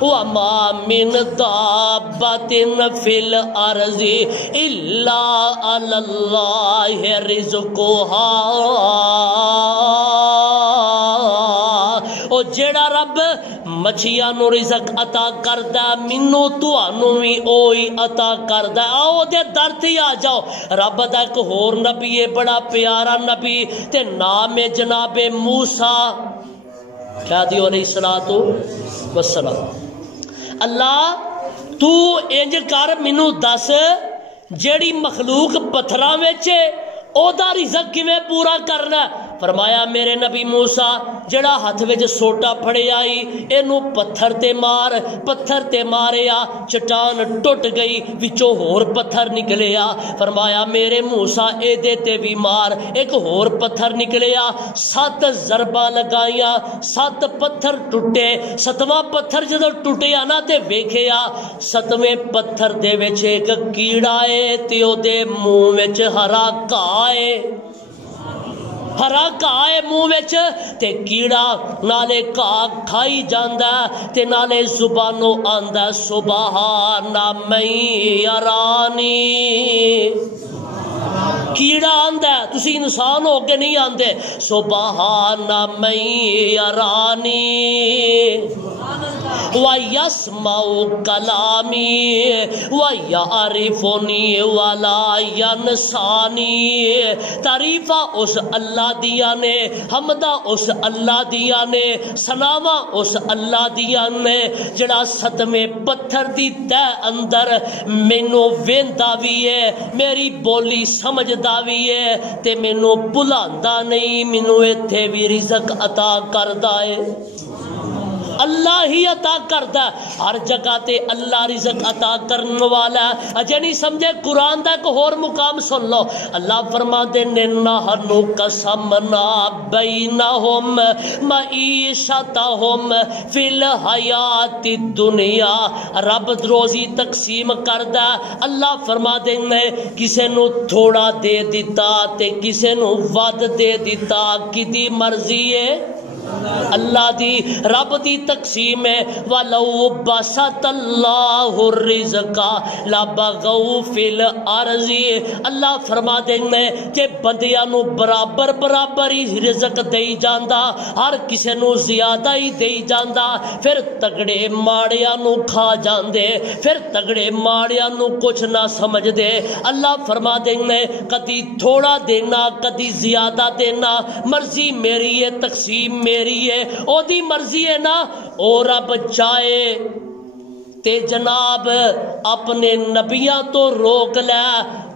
وَمَا مِن دَابَّةٍ فِي الْأَرْضِ إِلَّا عَلَى اللَّهِ رِزْقُهَا. او جیڑا رب مچھیاں نو رزق عطا کردا مینوں تانوں وی اوہی عطا کردا. آؤ دے در تے آ جاؤ. رب دا ایک ہور نبی ہے بڑا پیارا نبی تے نام ہے جناب موسیٰ کیا دیو علیہ الصلوۃ والسلام. اللہ تو انج کر مینوں دس جیڑی مخلوق پتھراں وچ او دا رزق کیویں پورا کرنا. فرمایا میرے نبی موسیٰ جڑا ہاتھ وچ سوٹا پھڑے آئی اینو پتھر تے مار. پتھر تے ماریا چٹان ٹوٹ گئی وچوں ہور پتھر نکلیا. فرمایا میرے موسیٰ اے دے تے بھی مار. ایک ہور پتھر نکلیا 7 ضرباں لگائیاں 7 پتھر ٹوٹے. 7واں پتھر جدوں ٹوٹیا نا تے ویکھیا 7ویں پتھر دے وچ ایک کیڑا ہے تے او دے منہ وچ ہرا گھاہ ہے. ہرا گھاہ ہے منہ وچ تے کیڑا نالے گھاہ کھائی جاندا تے نالے زبانوں آندا سبحان من یرانی. کیڑا آندا تسی انسان ہو کے نہیں آندے سبحان من یرانی وَيَسْمَعُ كَلَامِي وَيَعْرِفُنِي وَلَا يَنْسَانِي. تعریفہ اس اللہ دیا نے حمدہ اس اللہ دیا نے سناواں اس اللہ دیا نے جڑا 7ویں پتھر دی تہ اندر مینوں ویندا وی ہے میری بولی سمجھدا وی ہے تے مینوں بھلاندا نہیں. مینوں ایتھے وی رزق عطا کردا ہے. اللہ ہی عطا کردا. ہر جگہ تے اللہ رزق عطا کرنے والا ہے. اجے نہیں سمجھے قرآن دا ایک اور مقام سن لو. اللہ فرماتے نے نحنو قسمنا بینہم معیشتہم فی الحیات الدنیا. رب روزی تقسیم کردا. اللہ فرماتے نے کسے نو تھوڑا دے دیتا تے کسے نو ود دے دیتا. کدی مرضی ہے اللہ دی. رب دی تقسیم ہے وَلَوْ بَسَطَ اللَّهُ الرِّزْقَ لَبَغَوْا فِي الْأَرْضِ. اللہ فرما دیں کہ بندیاں نو برابر برابر ہی رزق دئی جاندا ہر کسے نو زیادہ ہی دئی جاندا پھر تگڑے ماڑیاں نو کھا جاندے پھر تگڑے ماڑیاں نو کچھ نہ سمجھ دے. اللہ فرما دیں کدی تھوڑا دینا کدی زیادہ دینا مرضی میری ہے تقسیم میری ہے او دی مرضی ہے نا. او رب چاہے تے جناب اپنے نبیاں تو روک لے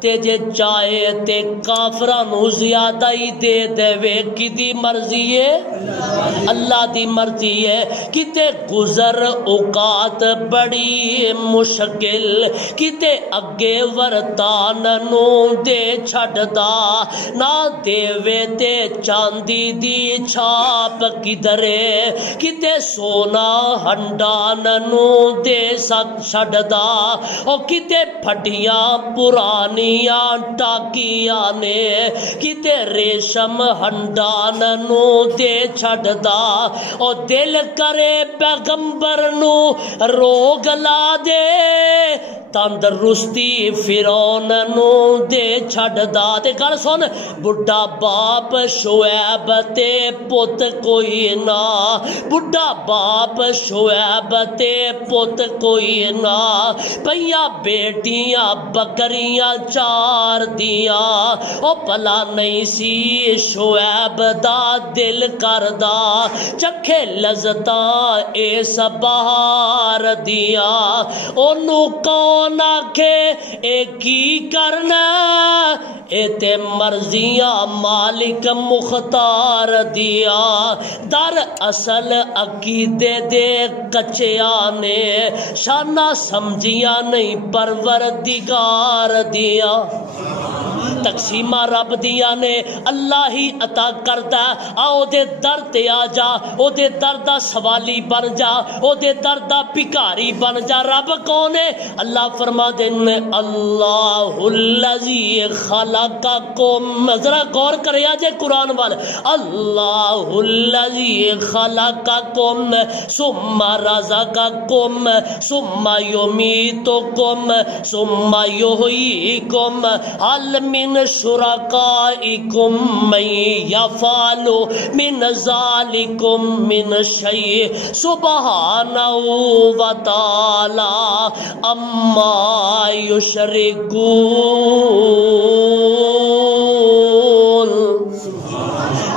تے جے چاہے تے کافراں نو زیادہ ہی دے دے کدی مرضی ہے اللہ دی مرضی ہے کتے گزر اوقات بڑی مشکل کتے اگے ورتان نو دے چھڑدا نہ دیوے تے چاندی دی چھاپ کدرے کتے سونا ہنڈان نو دے سک چھڑدا او کتے پھٹیاں پرانیاں ٹاکیاں نے کتے ریشم ہنڈان نو دے چھڑدا او دل کرے پیغمبر نو روگ لا دے تندرستی فرعون نو دے چھڑدا تے گل سن بڈھا باپ شعیب تے پت کوئی نہ بڈھا باپ شعیب تے پت کوئی نہ پیا بیٹیاں بکریاں چار دیاں او پلا نہیں سی شعیب دا دل کردا چکھے لذتاں اس بہار دیاں اونوں کون آکھے اے کی کرنا اے تے مرضیاں مالک مختار دیا در اصل عقیدے دے کچیاں نے شانہ سمجھیاں نہیں پروردگار دیا تقسیمہ رب دیا نے اللہ ہی عطا کرتا آؤ دے در تے آ جا او دے در دا سوالی بن جا او دے در دا پکاری بن جا رب کون ہے اللہ فرما دین اللہ الذی خلقکم ذرا غور کریا جے قرآن وال اللہ الذی خلقکم ثم رزقکم ثم یمیتکم ثم یحییکم هل من شرکائکم من یفعل من ذالکم من شیء سبحانہ وتعالی اما یشرکون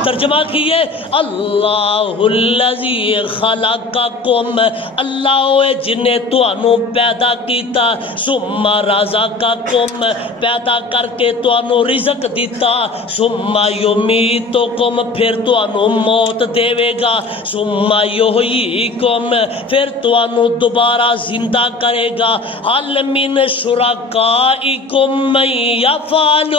ترجمہ کیے اللہ الذی خلقکم اللہ ہوئے جنہیں توانو پیدا کیتا ثم رزقکم پیدا کر کے توانو رزق دیتا ثم یمیتکم پھر توانو موت دیوے گا ثم یحییکم پھر توانو دوبارہ زندہ کرے گا حل من شرکائکم من یفعل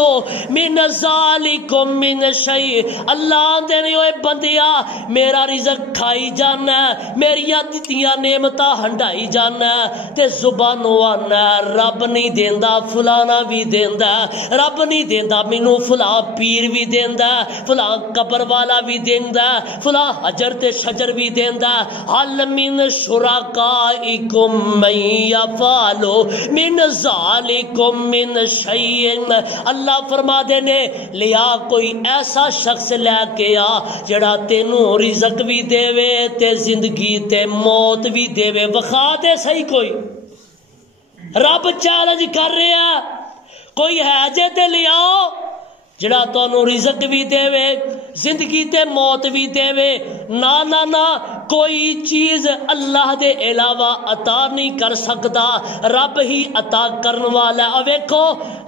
من ذالکم من شیء اللہ دینے ہوئے بندیا میرا رزق کھائی جانا ہے میری دتیاں نعمتاں ہنڈائی جانا ہے تے زبان وانا رب نہیں دیندا فلانا بھی دیندا رب نہیں دیندا مینوں فلاں پیر بھی دیندا فلاں قبر والا بھی دیندا فلاں حجر تے شجر بھی دیندا حل من شرکائکم من یفعل من ذالکم من شیء اللہ فرما دینے لیا کوئی ایسا شخص لے کے آ جڑا تینوں رزق بھی دے وے تے زندگی تے موت بھی دے وے وخا دے صحیح کوئی رب چیلنج کر رہا کوئی ہے جے تے لیاؤ جڑا تانوں رزق بھی دے وے زندگی تے موت بھی دے وے نہ کوئی چیز اللہ دے علاوہ عطا نہیں کر سکتا رب ہی عطا کرن والا ہے ویکھو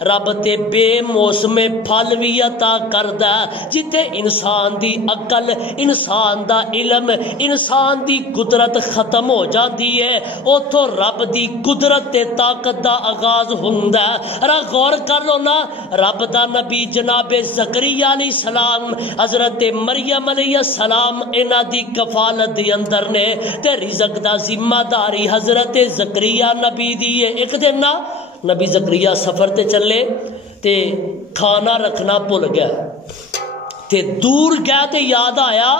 رب تے بے موسم پھل بھی عطا کردا جتے انسان دی عقل انسان دا علم انسان دی قدرت ختم ہو جاتی ہے اوتھوں رب دی قدرت تے طاقت دا آغاز ہوندا ہے را غور کر لو نا رب دا نبی جناب زکریا علیہ السلام حضرت مریم علیہ السلام انہاں دی کفالت دی اندر نے تے رزق دا ذمہ داری حضرت زکریا نبی دی ہے ایک دن نا نبی زکریا سفر تے چلے تے کھانا رکھنا بھول گیا تے دور گیا تے یاد آیا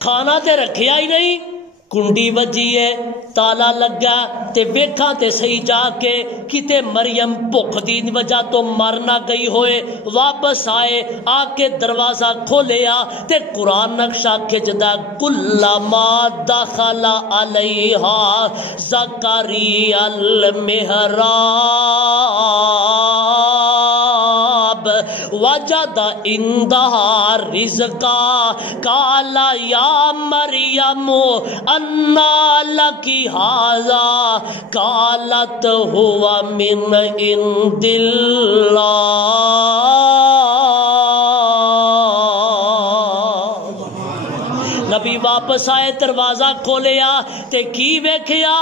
کھانا تے رکھیا ہی نہیں کنڈی وجی ہے تالا لگا تے ویکھاں تے صحیح جا کے کتے مریم بھوک دی وجہ تو مر نہ گئی ہوئے واپس آئے آ کے دروازہ کھولیا تے قرآن نقشہ کھچدا کلما دخل علیہا زکریا المحراب وجد عندها رزقا قال یا مریم انا لک ھذا قالت هو من عند اللہ۔ نبی واپس آئے، دروازہ کھولیا تے کی ویکھیا؟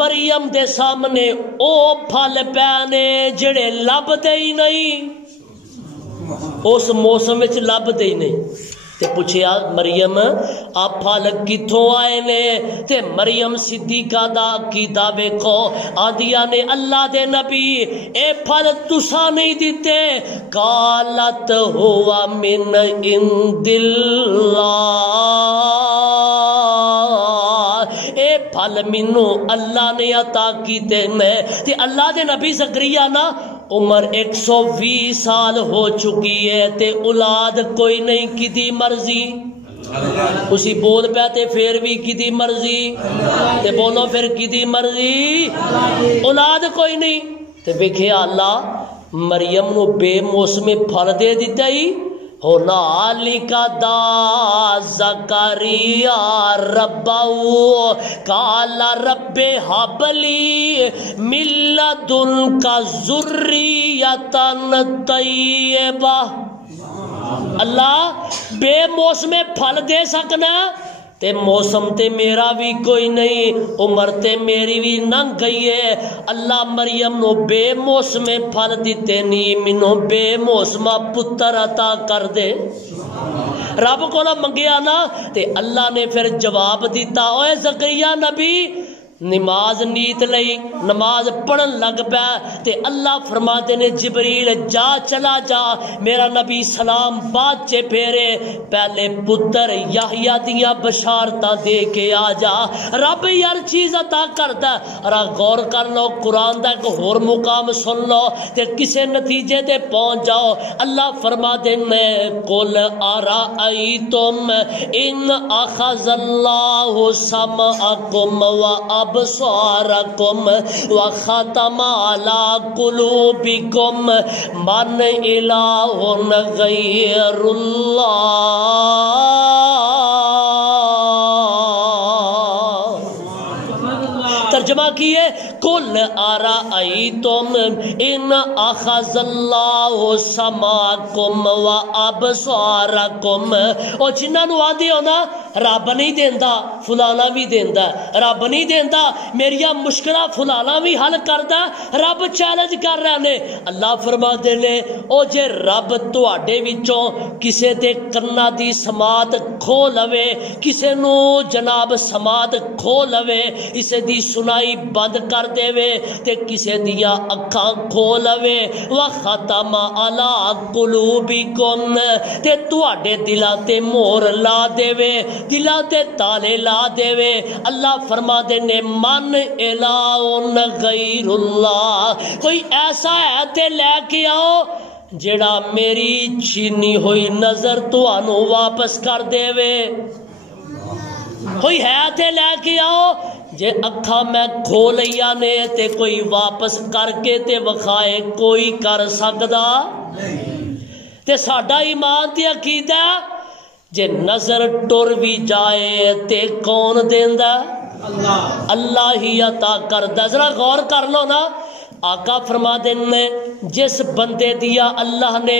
مریم دے سامنے او پھل پینے جڑے لب دے ہی نہیں، اس موسم وچ لب دے ہی نہیں۔ تے پوچھیا مریم آپ پھل کتھوں آئے نے؟ تے مریم صدیقہ دا عقیدہ ویکھو، آندیاں نے اللہ دے نبی اے پھل تساں نہیں دیتے، قالت ہوا من عند اللہ، اے پھل مینوں اللہ نے عطا کیتے نے۔ تے اللہ دے نبی زکریا نا عمر 120 سال ہو چکی ہے تے اولاد کوئی نہیں، کدی مرضی اسی بول پہ تے پھر بھی کدی مرضی تے بولو پھر کدی مرضی، اولاد کوئی نہیں تے ویکھیا اللہ مریم نو بے موسم پھل دے دیتا ہی۔ ہنالک دعا زکریا ربہ قال رب ہب لی من لدنک ذریۃ طیبہ۔ اللہ بے موسم پھل دے سکنا تے موسم تے میرا بھی کوئی نہیں، عمر تے میری بھی لنگ گئی ہے، اللہ مریم نو بے موسم پھل دیتے نہیں، مینوں بے موسم پتر عطا کر دے۔ رب کو منگیا نا تے اللہ نے پھر جواب دیتا، اوے زکریا نبی نماز نیت لئی، نماز پڑھن لگ پیا تے اللہ فرماتے نے جبریل جا چلا جا، میرا نبی سلام بعد چے پھیرے، پہلے پتر یحییٰ دیاں بشارتاں دے کے آ جا۔ رب ہر چیز عطا کرتا ہے، اور غور کر لو قرآن دا ایک اور مقام سن لو تے کسے نتیجے تے پہنچ جاؤ۔ اللہ فرماتے نے قل ارأیتم ان اخذ اللہ سمعکم ابصارکم وختم علی قلوبکم من الہ غیر اللہ۔ ترجمہ کیے قل ارأیتم ان اخذ اللہ سمعکم و ابصارکم، او جنہاں نو آندے ہو نا رب نہیں دیندا فلانا بھی دیندا، رب نہیں دیندا میریاں مشکلاں فلانا بھی حل کردا، رب چیلنج کر رہے نے۔ اللہ فرماتے نے او جے رب تواڈے وچوں کسے دے کنا دی سماعت کھو لوے، کسے نو جناب سماعت کھو لوے، اسے دی سنائی بند کر دے وے تے کسے دیاں اکھاں کھول لوے، وختم علی قلوبکم تے تواڈے دلاں تے مہر لا دے وے، دلاں تے تالے لا دے وے۔ اللہ فرما دے نے من الہ غیر اللہ، کوئی ایسا ہے تے لے کے آؤ جڑا میری چھینی ہوئی نظر تانوں واپس کر دے وے، کوئی ہے تے لے کے آؤ جے اکھا میں کھولیا نے تے کوئی واپس کر کے تے وکھائے، کوئی کر سکدا تے ساڈا ایمان تے عقیدہ جے نظر ٹر بھی جائے تے کون دیندا؟ اللہ ہی عطا کردا۔ ذرا غور کر لو نا، آقا فرما دینے جس بندے دیا اللہ نے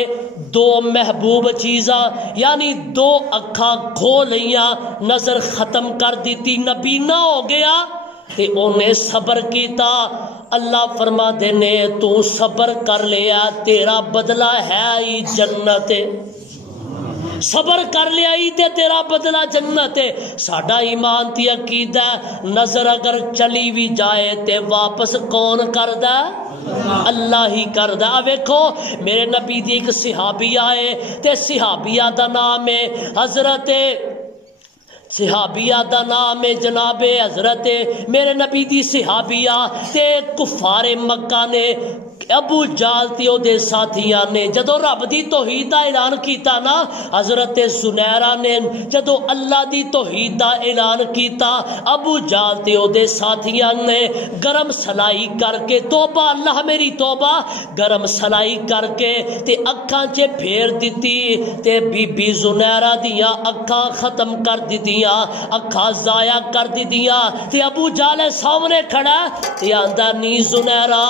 دو محبوب چیزاں یعنی دو اکھاں کھولیاں، نظر ختم کر دیتی، نبینا ہو گیا تے انہیں صبر کیتا، اللہ فرما دینے تو صبر کر لیا تیرا بدلہ ہے ہی جنت، صبر کر لیا ہی تے تیرا بدلہ جنت ہے۔ ساڈا ایمان تی عقیدہ نظر اگر چلی بھی جائے تے واپس کون کردا؟ اللہ ہی کردا۔ ویکھو میرے نبی دی ایک صحابی آئے تے صحابیہ دا نام ہے حضرت، صحابیہ دا نام ہے جناب حضرت میرے نبی دی صحابیہ تے کفار مکہ نے ابو جال تے او دے ساتھیاں نے جدو رب دی توحید دا اعلان کیتا نا، حضرت زنیرہ نے جدو اللہ دی توحید دا اعلان کیتا، ابو جال تے او دے ساتھیاں نے گرم سلائی کر کے، توبہ اللہ میری توبہ، گرم سلائی کر کے تے اکھاں چے پھیر دیتی تے بی بی زنیرہ دیاں اکھاں ختم کر دیتیاں، اکھاں ضائع کر دیتیاں تے ابو جال سامنے کھڑا تے آندا نی زنیرہ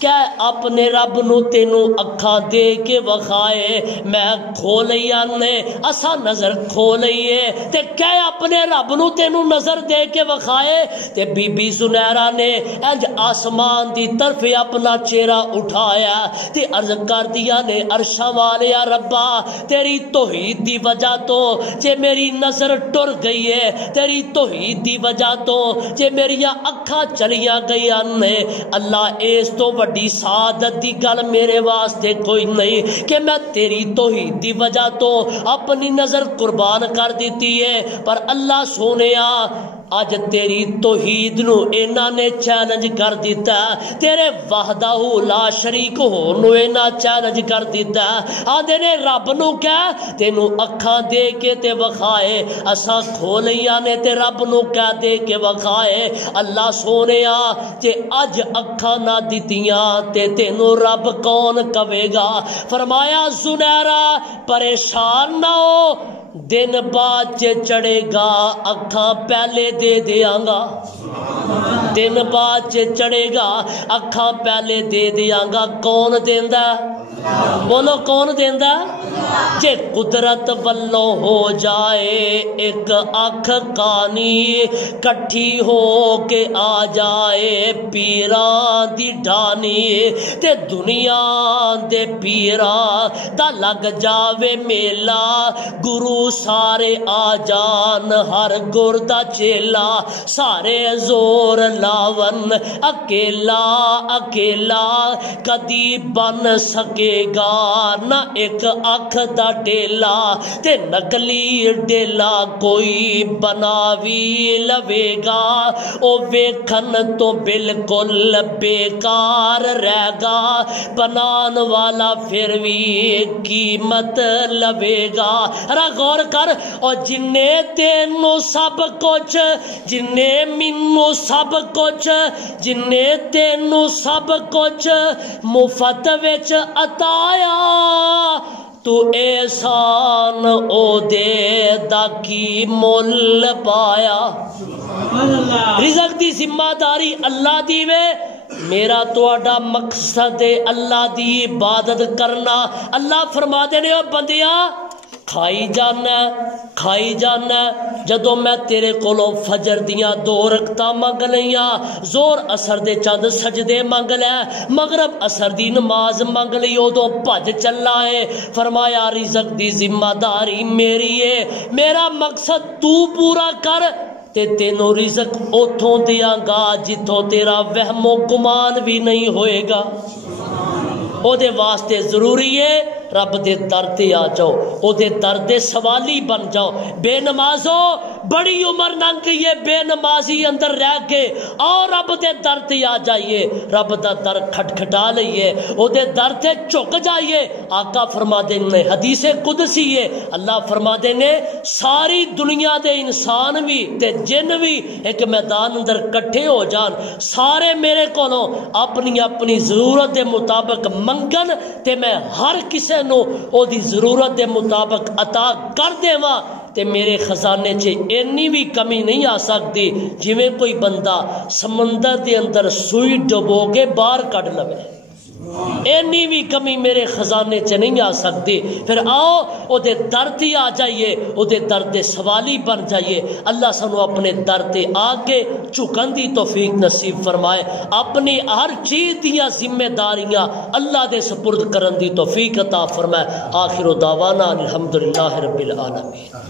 کیا اپنے رب نو تینو اکھاں دے کے وخائے، میں کھولیا نے اسا نظر کھولئیے تے کیا اپنے رب نو تینو نظر دے کے وخائے، تے بی بی زنیرہ نے انج آسمان دی طرف اپنا چہرہ اٹھایا تے عرض کر دیا نے عرشاں والیا ربا تیری توحید دی وجہ تو جے میری نظر ٹر گئی ہے، تیری توحید دی وجہ تو جے میری اکھاں چلیاں گئیاں نے، اللہ اس تو وڈی سعادت دی گل میرے واسطے کوئی نہیں کہ میں تیری توحید دی وجہ تو اپنی نظر قربان کر دیتی ہے، پر اللہ سونیا اج تیری توحید نو انہاں نے چیلنج کر دیتا، تیرے وحدہ لا شریک ہو نو انہاں چیلنج کر دیتا، آدھے نے رب نو کیا تینو اکھاں دے کے تے وخائے، اساں کھولیاں نے تے رب نو کیا دے کے وخائے، اللہ سونیا تے اج اکھاں نہ دیتیاں تے تینو رب کون کہے گا؟ فرمایا زنیرہ پریشان نہ ہو، دن بعد چڑھے گا اکھاں پہلے دے دیاں گا، دن بعد چڑھے گا اکھاں پہلے دے دیاں گا، کون دیندا؟ بولو کون دیندا؟ جے قدرت والوں ہو جائے ایک اکھ کانی، کٹھی ہو کے آ جائے پیران دی ڈھانی، تے دنیا دے پیران دا لگ جاوے میلا، گرو سارے آ جان ہر گردہ چیلا، سارے زور لاون اکیلا اکیلا کدی بن سکے گا نہ ایک اکھ دا ڈیلا، تے نقلی ڈیلا کوئی بناوی لوے گا، او ویکھن تو بالکل بیکار رہ گا، بنان والا پھر بھی قیمت لوے گا۔ را غور کر، اور جنے تینوں سب کچھ، جنے مینوں سب کچھ، جنے تینوں سب کچھ مفت وچ عطایا، تو احسان او دے دا کی مول پایا۔ رزق دی ذمہ داری اللہ دی وے، میرا تواڈا مقصد ہے اللہ دی عبادت کرنا۔ اللہ فرما دے نے او بندیا کھائی جانا کھائی جانا، جدو میں تیرے کولو فجر دیاں 2 رکعتاں منگ لیاں، زور اثر دے چند سجدے منگ لے، مغرب اثر دی نماز منگ لی، ادو بھج چلا ہے۔ فرمایا رزق دی ذمہ داری میری ہے، میرا مقصد تو پورا کر تے تینوں رزق اتھوں دیاں گا جتھوں تیرا وہم و گمان بھی نہیں ہوئے گا۔ او دے واسطے ضروری ہے رب دے در تے آ جاؤ، او دے در دے سوالی بن جاؤ۔ بے نمازو بڑی عمر لنگ گئی ہے، بے نمازی اندر رہ کے اور رب دے در تے آ جائیے، رب دا در کھٹکھٹا لئیے، او دے در تے چک جائیے۔ آقا فرما دے نے حدیث قدسی ہے، اللہ فرما دے نے ساری دنیا دے انسان بھی تے جن بھی ایک میدان اندر کٹھے ہو جان، سارے میرے کولوں اپنی اپنی ضرورت دے مطابق منگن تے میں ہر کسے نو او دی ضرورت دے مطابق عطا کر دیواں، تے میرے خزانے چ اینی بھی کمی نہیں آ سکتی جویں کوئی بندہ سمندر دے اندر سوئی ڈبو کے باہر کڈ لوے، اینی بھی کمی میرے خزانے چ نہیں آ سکتی۔ پھر آؤ او دے در تے آ جائیے، او دے در دے سوالی بن جائیے۔ اللہ سانو اپنے در تے آ کے چکن دی توفیق نصیب فرمائے، اپنی ہر چیز دیاں ذمہ داریاں اللہ دے سپرد کرن دی توفیق عطا فرمائے۔ آخر دعوانا الحمدللہ رب العالمین۔